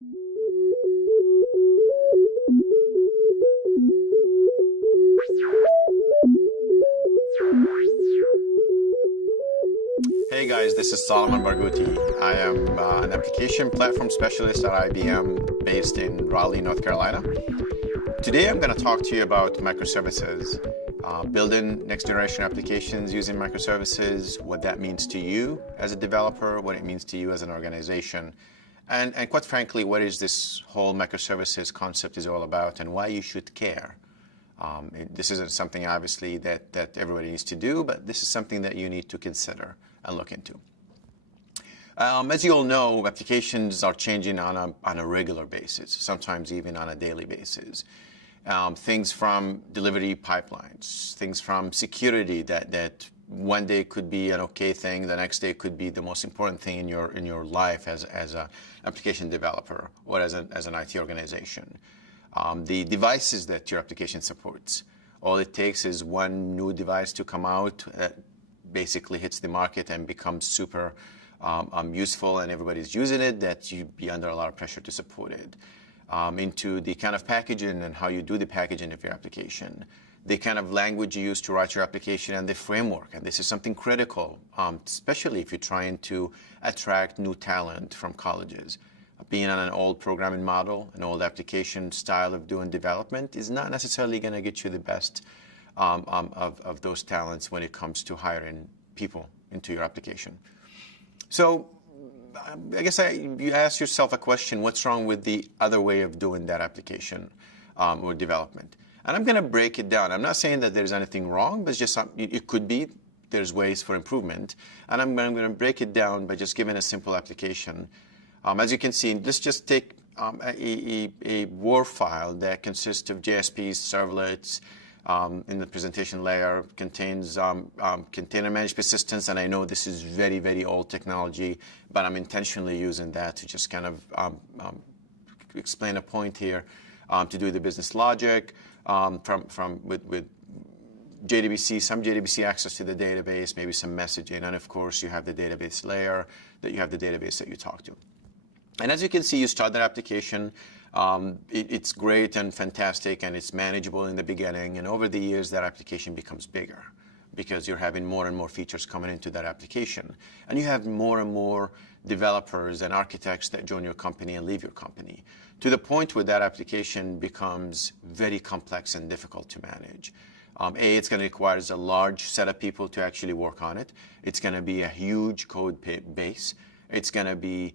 Hey guys, this is Soloman Barghouthi. I am an application platform specialist at IBM based in Raleigh, North Carolina. Today I'm going to talk to you about microservices, building next generation applications using microservices, what that means to you as a developer, what it means to you as an organization, and quite frankly, what is this whole microservices concept is all about and why you should care. This isn't something obviously that everybody needs to do, but this is something that you need to consider and look into. As you all know, applications are changing on a regular basis, sometimes even on a daily basis. Things from delivery pipelines, things from security that one day could be an okay thing, the next day could be the most important thing in your life as an application developer or as an IT organization. The devices that your application supports. All it takes is one new device to come out that basically hits the market and becomes super useful and everybody's using it, that you'd be under a lot of pressure to support it. Into the kind of packaging and how you do the packaging of your application, the kind of language you use to write your application and the framework. And this is something critical, especially if you're trying to attract new talent from colleges. Being on an old programming model, an old application style of doing development is not necessarily going to get you the best of those talents when it comes to hiring people into your application. So I guess you ask yourself a question, what's wrong with the other way of doing that application or development? And I'm going to break it down. I'm not saying that there's anything wrong, but it's just it could be. There's ways for improvement. And I'm going to break it down by just giving a simple application. As you can see, let's just take a WAR file that consists of JSPs, servlets, in the presentation layer, contains container managed persistence, and I know this is very, very old technology, but I'm intentionally using that to just kind of explain a point here, to do the business logic with JDBC, some JDBC access to the database, maybe some messaging, and of course you have the database layer that you have the database that you talk to. And as you can see, you start that application. It's great and fantastic, and it's manageable in the beginning. And over the years, that application becomes bigger because you're having more and more features coming into that application. And you have more and more developers and architects that join your company and leave your company, to the point where that application becomes very complex and difficult to manage. It's going to require a large set of people to actually work on it. It's going to be a huge code base. It's going to be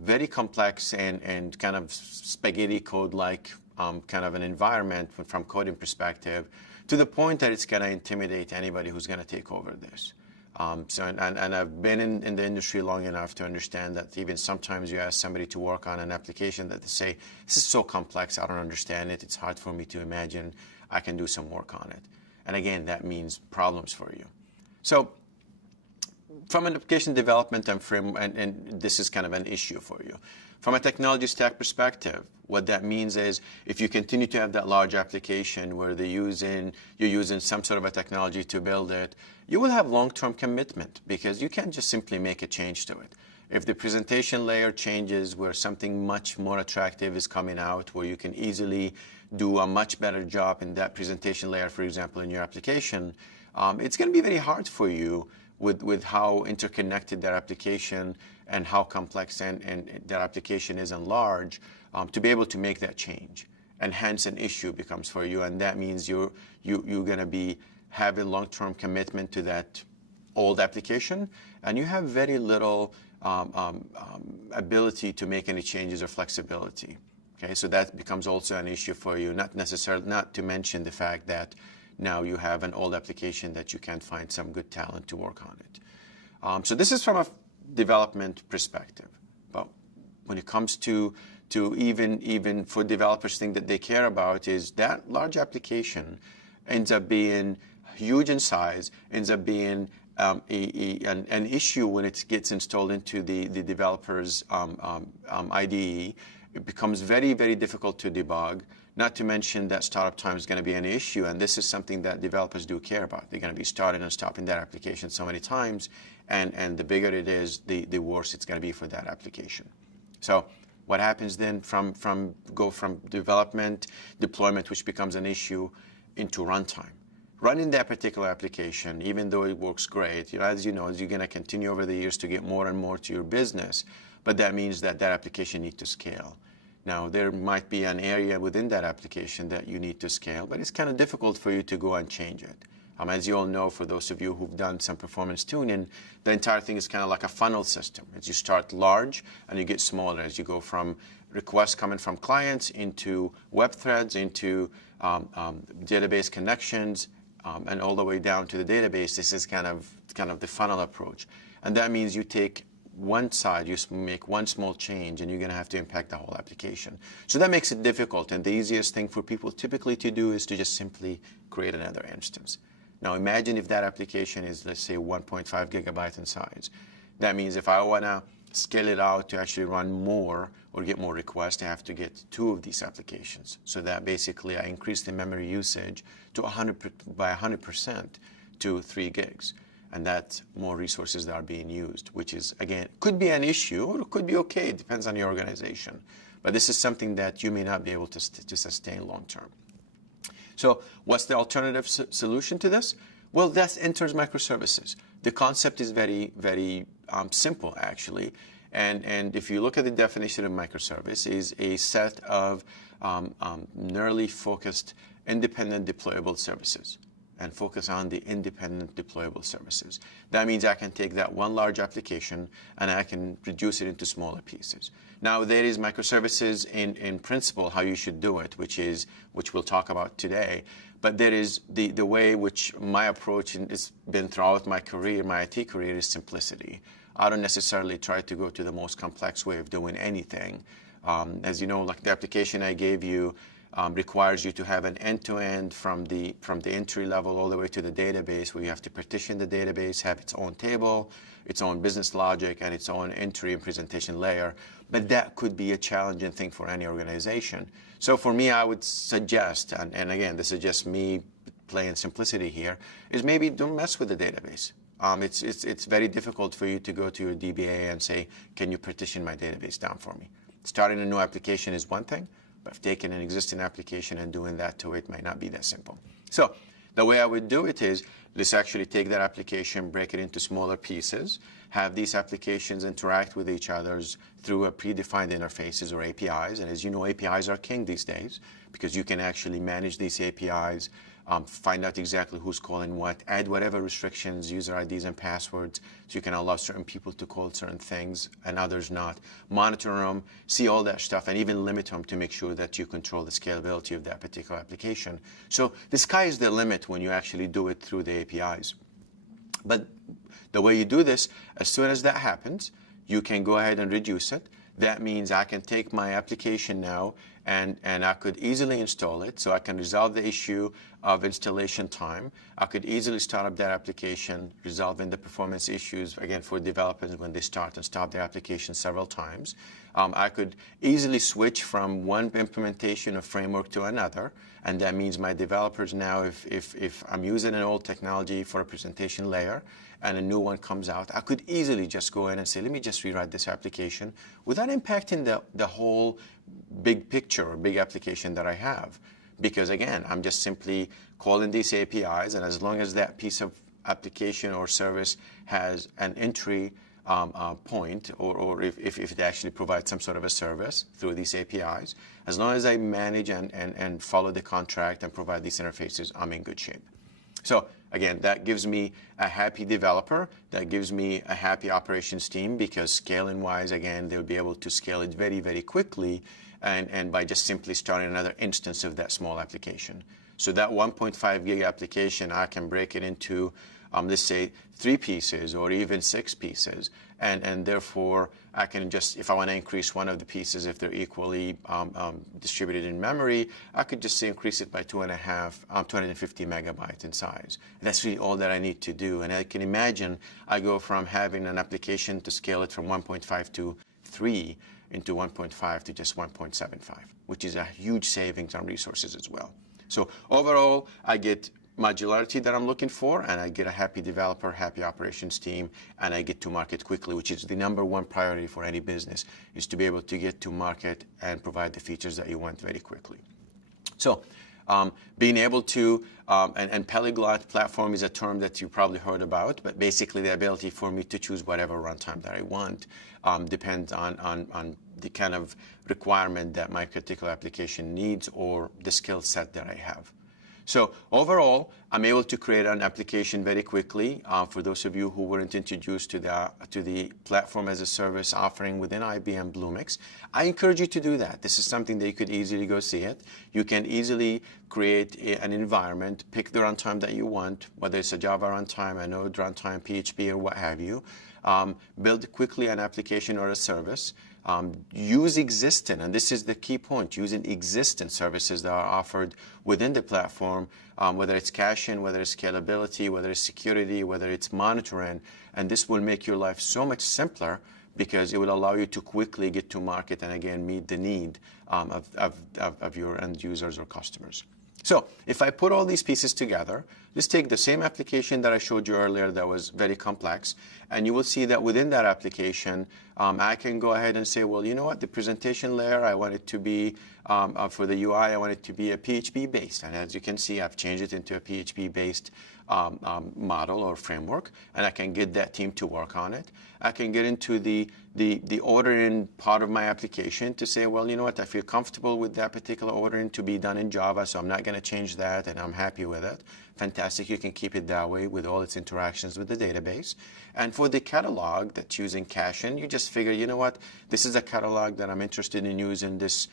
very complex and kind of spaghetti code-like kind of an environment from coding perspective, to the point that it's going to intimidate anybody who's going to take over this. And I've been in the industry long enough to understand that even sometimes you ask somebody to work on an application that they say, this is so complex, I don't understand it, it's hard for me to imagine, I can do some work on it. And again, that means problems for you. So from an application development and this is kind of an issue for you. From a technology stack perspective, what that means is if you continue to have that large application where you're using some sort of a technology to build it, you will have long-term commitment because you can't just simply make a change to it. If the presentation layer changes where something much more attractive is coming out, where you can easily do a much better job in that presentation layer, for example, in your application, it's going to be very hard for you with how interconnected that application and how complex and that application is and large, to be able to make that change. And hence an issue becomes for you, and that means you're going to be having long-term commitment to that old application, and you have very little ability to make any changes or flexibility. Okay, so that becomes also an issue for you, not to mention the fact that now you have an old application that you can't find some good talent to work on it. So this is from a development perspective. But when it comes to even for developers, thing that they care about is that large application ends up being huge in size, ends up being an issue when it gets installed into the developer's IDE. It becomes very, very difficult to debug. Not to mention that startup time is going to be an issue, and this is something that developers do care about. They're going to be starting and stopping that application so many times, and the bigger it is, the worse it's going to be for that application. So What happens then from development, deployment, which becomes an issue, into runtime? Running that particular application, even though it works great, as you know, you're going to continue over the years to get more and more to your business, but that means that that application needs to scale. Now, there might be an area within that application that you need to scale, but it's kind of difficult for you to go and change it. As you all know, for those of you who've done some performance tuning, the entire thing is kind of like a funnel system. As you start large and you get smaller, as you go from requests coming from clients into web threads, into database connections, and all the way down to the database. This is kind of the funnel approach. And that means you take one side, you make one small change, and you're going to have to impact the whole application. So that makes it difficult, and the easiest thing for people typically to do is to just simply create another instance. Now imagine if that application is, let's say, 1.5 gigabyte in size. That means if I want to scale it out to actually run more or get more requests, I have to get 2 of these applications. So that basically I increase the memory usage to by 100% to 3 gigs. And that's more resources that are being used, which is, again, could be an issue or it could be okay. It depends on your organization. But this is something that you may not be able to sustain long term. So what's the alternative solution to this? Well, that enters microservices. The concept is very, very simple, actually. And if you look at the definition of microservice, is a set of narrowly focused independent deployable services, and focus on the independent deployable services. That means I can take that one large application and I can reduce it into smaller pieces. Now there is microservices in principle how you should do it, which we'll talk about today. But there is the way which my approach has been throughout my career, my IT career, is simplicity. I don't necessarily try to go to the most complex way of doing anything. As you know, like the application I gave you, requires you to have an end-to-end from the entry level all the way to the database, where you have to partition the database, have its own table, its own business logic, and its own entry and presentation layer. But that could be a challenging thing for any organization. So for me, I would suggest, and again, this is just me playing simplicity here, is maybe don't mess with the database. It's very difficult for you to go to your DBA and say, can you partition my database down for me? Starting a new application is one thing, but taking an existing application and doing that to it might not be that simple. So the way I would do it is, let's actually take that application, break it into smaller pieces, have these applications interact with each other through a predefined interfaces or APIs. And as you know, APIs are king these days, because you can actually manage these APIs, find out exactly who's calling what, add whatever restrictions, user IDs and passwords, so you can allow certain people to call certain things and others not, monitor them, see all that stuff, and even limit them to make sure that you control the scalability of that particular application. So the sky is the limit when you actually do it through the APIs. But the way you do this, as soon as that happens, you can go ahead and reduce it. That means I can take my application now and I could easily install it, so I can resolve the issue of installation time. I could easily start up that application, resolving the performance issues, again, for developers when they start and stop their application several times. I could easily switch from one implementation of framework to another, and that means my developers now, if I'm using an old technology for a presentation layer and a new one comes out, I could easily just go in and say, let me just rewrite this application without impacting the whole big picture or big application that I have. Because again, I'm just simply calling these APIs, and as long as that piece of application or service has an entry point, or if it actually provides some sort of a service through these APIs, as long as I manage and follow the contract and provide these interfaces, I'm in good shape. So again, that gives me a happy developer, that gives me a happy operations team, because scaling wise, again, they'll be able to scale it very, very quickly, and by just simply starting another instance of that small application. So that 1.5 gig application, I can break it into, let's say, 3 pieces or even 6 pieces. And therefore, I can just, if I want to increase one of the pieces, if they're equally distributed in memory, I could just say increase it by 250 megabytes in size. And that's really all that I need to do. And I can imagine I go from having an application to scale it from 1.5 to 3 into 1.5 to just 1.75, which is a huge savings on resources as well. So overall, I get modularity that I'm looking for, and I get a happy developer, happy operations team, and I get to market quickly, which is the number one priority for any business, is to be able to get to market and provide the features that you want very quickly. So being able to, and Polyglot Platform is a term that you probably heard about, but basically the ability for me to choose whatever runtime that I want depends on the kind of requirement that my particular application needs or the skill set that I have. So overall, I'm able to create an application very quickly. For those of you who weren't introduced to the platform as a service offering within IBM Bluemix, I encourage you to do that. This is something that you could easily go see it. You can easily create an environment, pick the runtime that you want, whether it's a Java runtime, a Node runtime, PHP, or what have you. Build quickly an application or a service. Use existing, and this is the key point, using existing services that are offered within the platform, whether it's caching, whether it's scalability, whether it's security, whether it's monitoring, and this will make your life so much simpler because it will allow you to quickly get to market and again meet the need of your end users or customers. So if I put all these pieces together, let's take the same application that I showed you earlier that was very complex, and you will see that within that application, I can go ahead and say, well, you know what, the presentation layer, I want it to be, for the UI, I want it to be a PHP-based. And as you can see, I've changed it into a PHP-based model or framework, and I can get that team to work on it. I can get into the ordering part of my application to say, well, you know what, I feel comfortable with that particular ordering to be done in Java, so I'm not going to change that, and I'm happy with it. Fantastic, you can keep it that way with all its interactions with the database. And for the catalog that's using caching, you just figure, you know what, this is a catalog that I'm interested in using this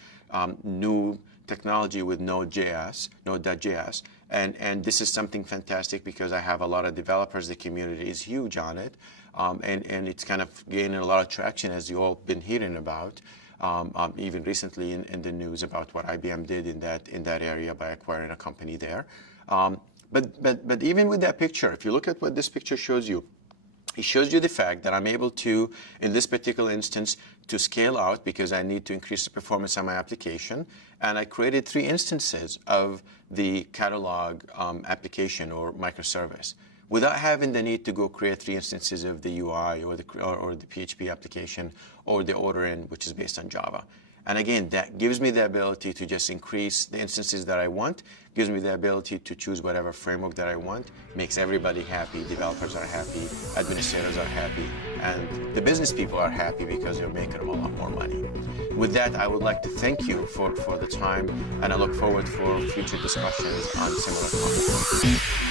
new technology with Node.js, and this is something fantastic because I have a lot of developers, the community is huge on it, and it's kind of gaining a lot of traction, as you all been hearing about, even recently in the news about what IBM did in that area by acquiring a company there. But even with that picture, if you look at what this picture shows you, it shows you the fact that I'm able to, in this particular instance, to scale out because I need to increase the performance on my application. And I created 3 instances of the catalog application or microservice without having the need to go create 3 instances of the UI or the PHP application or the ordering, which is based on Java. And again, that gives me the ability to just increase the instances that I want, gives me the ability to choose whatever framework that I want, makes everybody happy, developers are happy, administrators are happy, and the business people are happy because they're making them a lot more money. With that, I would like to thank you for the time, and I look forward for future discussions on similar topics.